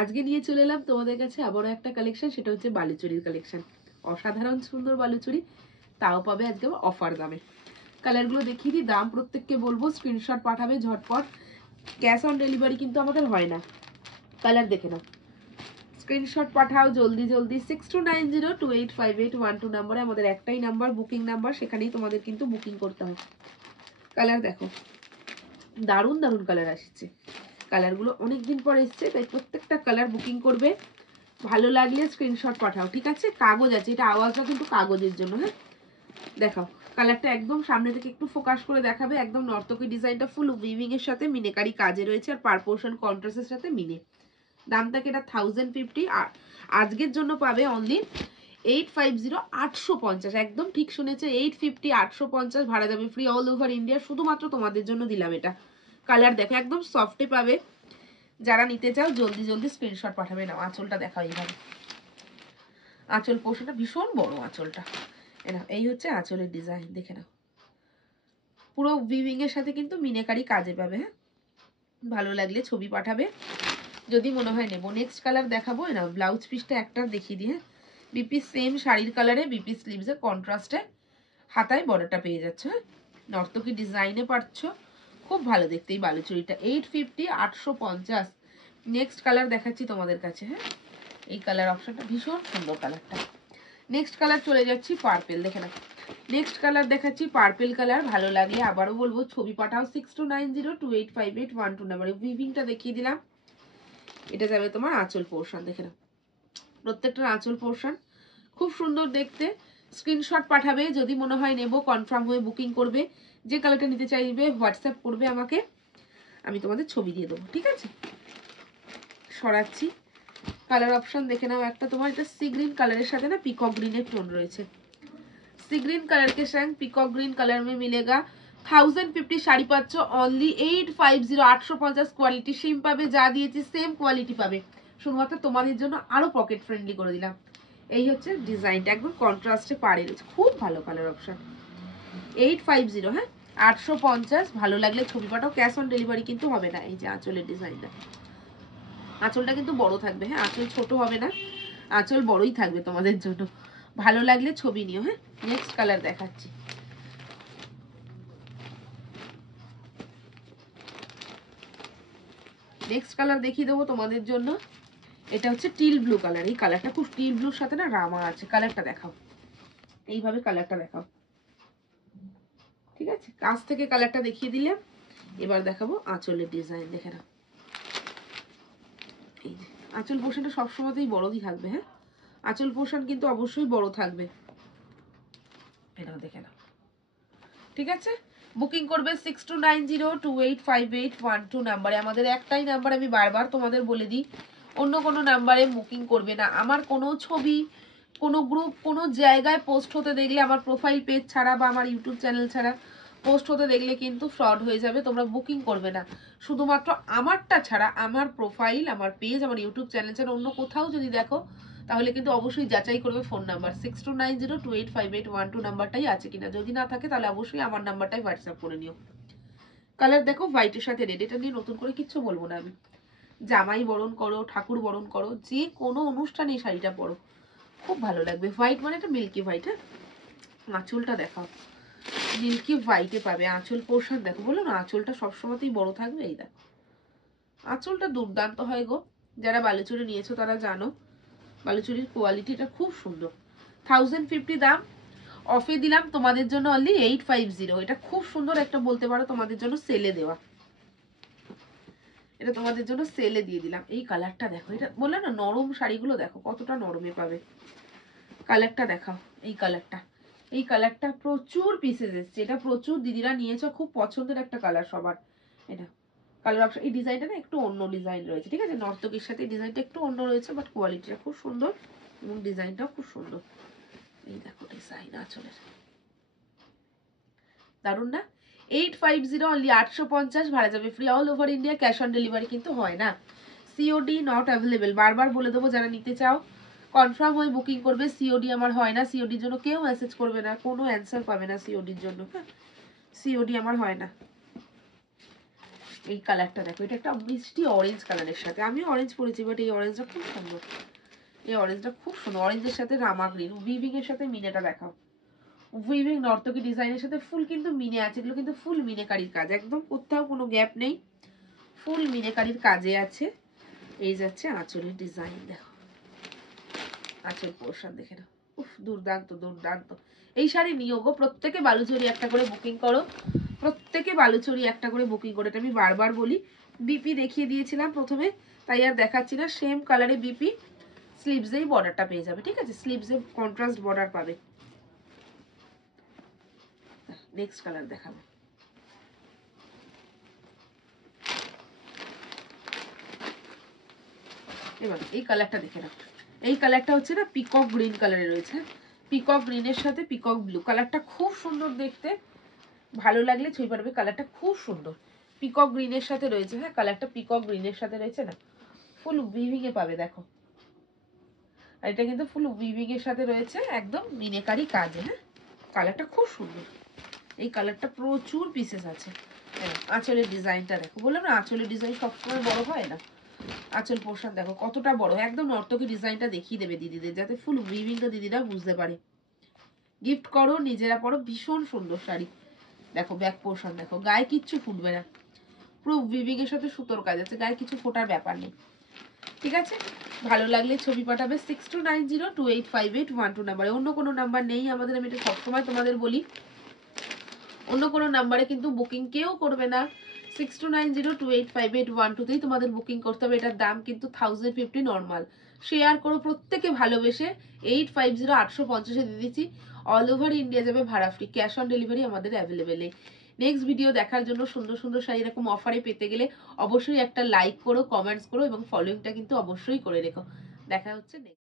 আজকে নিয়ে চলে এলাম তোমাদের কাছে আবারও একটা কালেকশন, সেটা হচ্ছে বালুচুরির কালেকশন। অসাধারণ সুন্দর বালুচুরি, তাও পাবে আজকে অফার দামে। কালারগুলো দেখিয়ে দিই, দাম প্রত্যেককে বলবো, স্ক্রিনশট পাঠাবে ঝটপট। ক্যাশ অন ডেলিভারি কিন্তু আমাদের হয় না। কালার দেখে নাও, স্ক্রিনশট পাঠাও জলদি জলদি। 6290285812 নাম্বারে আমাদের একটাই নাম্বার, বুকিং নাম্বার, সেখানেই তোমাদের কিন্তু বুকিং করতে হবে। কালার দেখো, দারুণ দারুণ কালার আসছে। কালারগুলো অনেকদিন পর এসছে, তাই প্রত্যেকটা কালার বুকিং করবে। ভালো লাগলে স্ক্রিনশট পাঠাও, ঠিক আছে? কাগজ আছে, এটা আওয়াজটা কিন্তু কাগজের জন্য। হ্যাঁ, দেখাও কালারটা একদম সামনে থেকে একটু ফোকাস করে দেখাবে। একদম নর্তকী ডিজাইনটা ফুল উইভিং এর সাথে মিনেকারি কাজে রয়েছে, আর পার পোর্শন কন্ট্রাস্টের সাথে মিনে। দামটাকে এটা 1050, আর আজকের জন্য পাবে অনলি 850, 850। একদম ঠিক শুনেছে, 850, 850 ভাড়া যাবে ফ্রি অল ওভার ইন্ডিয়া। শুধুমাত্র তোমাদের জন্য দিলাম এটা। কালার দেখো, একদম সফটে পাবে। যারা নিতে চাও জলদি জলদি স্ক্রিনশট পাঠাবে। নাও আঁচলটা দেখাও এইভাবে। আঁচল পোর্শনটা ভীষণ বড়, আঁচলটা এই হচ্ছে আঁচলের ডিজাইন, দেখে নাও। পুরো উইভিং এর সাথে কিন্তু মিনেকারি কাজে পাবে। হ্যাঁ, ভালো লাগলে ছবি পাঠাবে যদি মনে হয় নেবো। নেক্সট কালার দেখাবো না, ব্লাউজ পিসটা একটা দেখিয়ে দিয়ে। বিপি সেম শাড়ির কালারে, বিপি স্লিভসে কন্ট্রাস্টে, হাতায় বর্ডারটা পেয়ে যাচ্ছে। হ্যাঁ, নর্তকী ডিজাইনে পাচ্ছ, খুব ভালো দেখতে এই বালুচুরিটা। 850, 850। নেক্সট কালার দেখাচ্ছি তোমাদের কাছে। হ্যাঁ, এই কালার অপশনটা ভীষণ সুন্দর কালারটা। নেক্সট কালার চলে যাচ্ছি পার্পেল, দেখে না। নেক্সট কালার দেখাচ্ছি পার্পেল কালার। ভালো লাগলে আবারও বলবো ছবি পাঠাও 6290285812 নাম্বারে। উইভিংটা দেখিয়ে দিলাম। এটা যাবে তোমার আঁচল পোর্শন, দেখে নাও। প্রত্যেকটার আঁচল পোর্শন খুব সুন্দর দেখতে। স্ক্রিনশট পাঠাবে যদি মনে হয় নেব, কনফার্ম হয়ে বুকিং করবে। যে কালারটা নিতে চাইবে হোয়াটসঅ্যাপ করবে আমাকে, আমি তোমাদের ছবি দিয়ে দেবো, ঠিক আছে? সরাচ্ছি কালার অপশন দেখে নাও। একটা তোমার এটা সি গ্রিন কালারের সাথে না পিকক গ্রিনের টোন রয়েছে। सी ग्रीन कलर के संग पिकॉक ग्रीन कलर में मिलेगा। 1050 শাড়ি পাচ্ছ অনলি 850, 850 কোয়ালিটি সেম পাবে, যা দিয়েছি সেম কোয়ালিটি পাবে। শুধুমাত্র তোমাদের জন্য আরো পকেট ফ্রেন্ডলি করে দিলাম। এই হচ্ছে ডিজাইনটা, একদম কন্ট্রাস্টে পাড়ে রয়েছে, খুব ভালো কালার অপশন। 850, হ্যাঁ 850। ভালো লাগলে ছবি পাঠাও, ক্যাশ অন ডেলিভারি কিন্তু হবে না। এই যে আঁচলের ডিজাইনটা, আঁচলটা কিন্তু বড় থাকবে। হ্যাঁ, আঁচল ছোট হবে না, আঁচল বড়ই থাকবে তোমাদের জন্য। ভালো লাগলে ছবি নিও। হ্যাঁ, নেক্সট কালার দেখাচ্ছি। নেক্সট কালার দেখিয়ে দেবো তোমাদের জন্য। এটা হচ্ছে টিল ব্লু কালার। এই কালারটা খুব, টিল ব্লুর সাথে না রামা আছে। কালারটা দেখাও, এইভাবে কালারটা দেখাও, ঠিক আছে? কাছ থেকে কালারটা দেখিয়ে দিলাম। এবার দেখাবো আঁচলের ডিজাইন, দেখে নাও। এই যে আঁচল পোর্শনটা সবসময়তেই বড়ই থাকবে। হ্যাঁ, আঁচল পোর্শন কিন্তু অবশ্যই বড় থাকবে। এটাও দেখে নাও, ঠিক আছে? বুকিং করবে 6290285812 নাম্বারে। আমাদের একটাই নাম্বার, আমি বারবার তোমাদের বলে দিই, অন্য কোনো নাম্বারে বুকিং করবে না। আমার কোনো ছবি, কোনো গ্রুপ, কোনো জায়গায় পোস্ট হতে দেখলে, আমার প্রোফাইল পেজ ছাড়া বা আমার ইউটিউব চ্যানেল ছাড়া পোস্ট হতে দেখলে কিন্তু ফ্রড হয়ে যাবে। তোমরা বুকিং করবে না। শুধুমাত্র আমারটা ছাড়া, আমার প্রোফাইল, আমার পেজ, আমার ইউটিউব চ্যানেল ছাড়া অন্য কোথাও যদি দেখো, তাহলে কিন্তু অবশ্যই যাচাই করবে ফোন নাম্বার 6290285812 নাম্বারটাই আছে কিনা। যদি না থাকে তাহলে অবশ্যই আমার নাম্বারটাই হোয়াটসঅ্যাপ করে নিও। কালার দেখো, হোয়াইটের সাথে রেড। এটা নিয়ে নতুন করে কিচ্ছু বলবো না আমি। জামাই বরণ করো, ঠাকুর বরণ করো, যে কোনো অনুষ্ঠানে এই শাড়িটা পরো, খুব ভালো লাগবে। হোয়াইট মানে এটা মিল্কি হোয়াইট। হ্যাঁ, আঁচলটা দেখাও, মিল্কি হোয়াইটে পাবে। আঁচল পোর্শন দেখো, বলো না আঁচলটা সবসময়তেই বড় থাকবে। এই দেখো আঁচলটা দুর্দান্ত হয় গো। যারা বালুচুরি নিয়েছো তারা জানো বালুচুরির কোয়ালিটিটা খুব সুন্দর। 1050 দাম, অফে দিলাম তোমাদের জন্য অনলি 850। এটা খুব সুন্দর একটা, বলতে পারো তোমাদের জন্য সেলে দেওয়া। এটা তোমাদের জন্য সেলে দিয়ে দিলাম। এই কালারটা দেখো, এটা বললে না নরম শাড়িগুলো দেখো কতটা নরমে পাবে। কালারটা দেখাও, এই কালারটা, এই কালারটা প্রচুর পিসেস এসছে। এটা প্রচুর দিদিরা নিয়েছো, খুব পছন্দের একটা কালার সবার। এটা কালার অপশন। এই ডিজাইনটা না একটু অন্য ডিজাইন রয়েছে, ঠিক আছে? নর্তকীর সাথে ডিজাইনটা একটু অন্য রয়েছে, বাট কোয়ালিটিটা খুব সুন্দর এবং ডিজাইনটাও খুব সুন্দর। এই দেখো ডিজাইন আঁচলের, দারুন না? 850 অনলি 850 ভাড়া যাবে free all over India. Cash on delivery কিন্তু হয় না। COD not available. বারবার বলে দেবো, যারা নিতে চাও কনফার্ম হয়ে বুকিং করবে। সিওডি আমার হয় না। সিওডির জন্য কেউ মেসেজ করবে না, কোনো অ্যান্সার পাবে না সিওডির জন্য। হ্যাঁ, সিওডি আমার হয় না। এই কালারটা দেখো, এটা একটা মিষ্টি অরেঞ্জ কালারের সাথে, আমি অরেঞ্জ পরেছি বাট এই অরেঞ্জটা খুব সুন্দর, এই অরেঞ্জটা খুব সুন্দর, অরেঞ্জের সাথে রামা গ্রিন, উইভিং এর সাথে মিনেটা দেখাও, উইভিং নর্তকী ডিজাইনের সাথে ফুল কিন্তু মিনে আছে, এগুলো কিন্তু ফুল মিনেকারির কাজ, একদম কোথাও কোনো গ্যাপ নেই, ফুল মিনেকারির কাজে আছে। এই যাচ্ছে আঁচলের ডিজাইন, দেখো আঁচল পোর্শন দেখে নাও, উফ দুর্দান্ত দুর্দান্ত। এই শাড়ি নিও গো, প্রত্যেকে বালুচরি একটা করে বুকিং করো, প্রত্যেকে বালুচরি একটা করে বুকিং করে, এটা আমি বারবার বলি। বিপি দেখিয়ে দিয়েছিলাম প্রথমে, তাই আর দেখাচ্ছি না, সেম কালারে বিপি, স্লিভসেই বর্ডারটা পেয়ে যাবে, ঠিক আছে, স্লিভসে কন্ট্রাস্ট বর্ডার পাবে। নেক্সট কালার দেখাবো, এবার এই কালারটা দেখে নাও, এই কালারটা হচ্ছে না পিকক গ্রিন কালারে রয়েছে, পিকক গ্রিনের সাথে পিকক ব্লু, কালারটা খুব সুন্দর দেখতে, ভালো লাগলে ছবি পারবে, কালারটা খুব সুন্দর, পিকক গ্রিনের সাথে রয়েছে, হ্যাঁ কালারটা পিকক গ্রিনের সাথে রয়েছে না, ফুল উইভিং এ পাবে দেখো, আর এটা কিন্তু ফুল উইভিং এর সাথে রয়েছে, একদম মিনেকারি কাজে, হ্যাঁ কালারটা খুব সুন্দর, এই কালারটা প্রচুর পিসেস আছে। হ্যাঁ আঁচলের ডিজাইনটা দেখো, বললাম না আঁচলের ডিজাইন সবসময় বড় হয় না, আঁচল পোর্শন দেখো কতটা বড়, একদম নর্তকী ডিজাইনটা দেখিয়ে দেবে দিদিদের, যাতে ফুল উইভিংটা দিদিরা বুঝতে পারে, গিফট করো নিজেরা পরো, ভীষণ সুন্দর শাড়ি। দেখো ব্যাক পোর্শন দেখো, গায়ে কিচ্ছু ফুটবে না, পুরো উইভিং এর সাথে সুতোর কাজ আছে, গায়ে কিছু ফোটার ব্যাপার নেই, ঠিক আছে। ভালো লাগলে ছবি পাঠাবে 6290285812 নাম্বারে, অন্য কোনো নাম্বার নেই আমাদের, আমি এটা সবসময় তোমাদের বলি, অন্য কোনো নাম্বারে কিন্তু বুকিং কেউ করবে না, 6290285812তেই তোমাদের বুকিং করতে হবে, এটার দাম কিন্তু 1050 নর্মাল। শেয়ার করো প্রত্যেকে ভালোবেসে, 850850 দিয়ে দিচ্ছি, অল ওভার ইন্ডিয়া যাবে ভাড়া ফ্রি, ক্যাশ অন ডেলিভারি আমাদের অ্যাভেলেবেল নেই। নেক্সট ভিডিও দেখার জন্য, সুন্দর সুন্দর শাড়ি এরকম অফারে পেতে গেলে অবশ্যই একটা লাইক করো, কমেন্টস করো এবং ফলোইংটা কিন্তু অবশ্যই করে রেখো। দেখা হচ্ছে নেক্সট।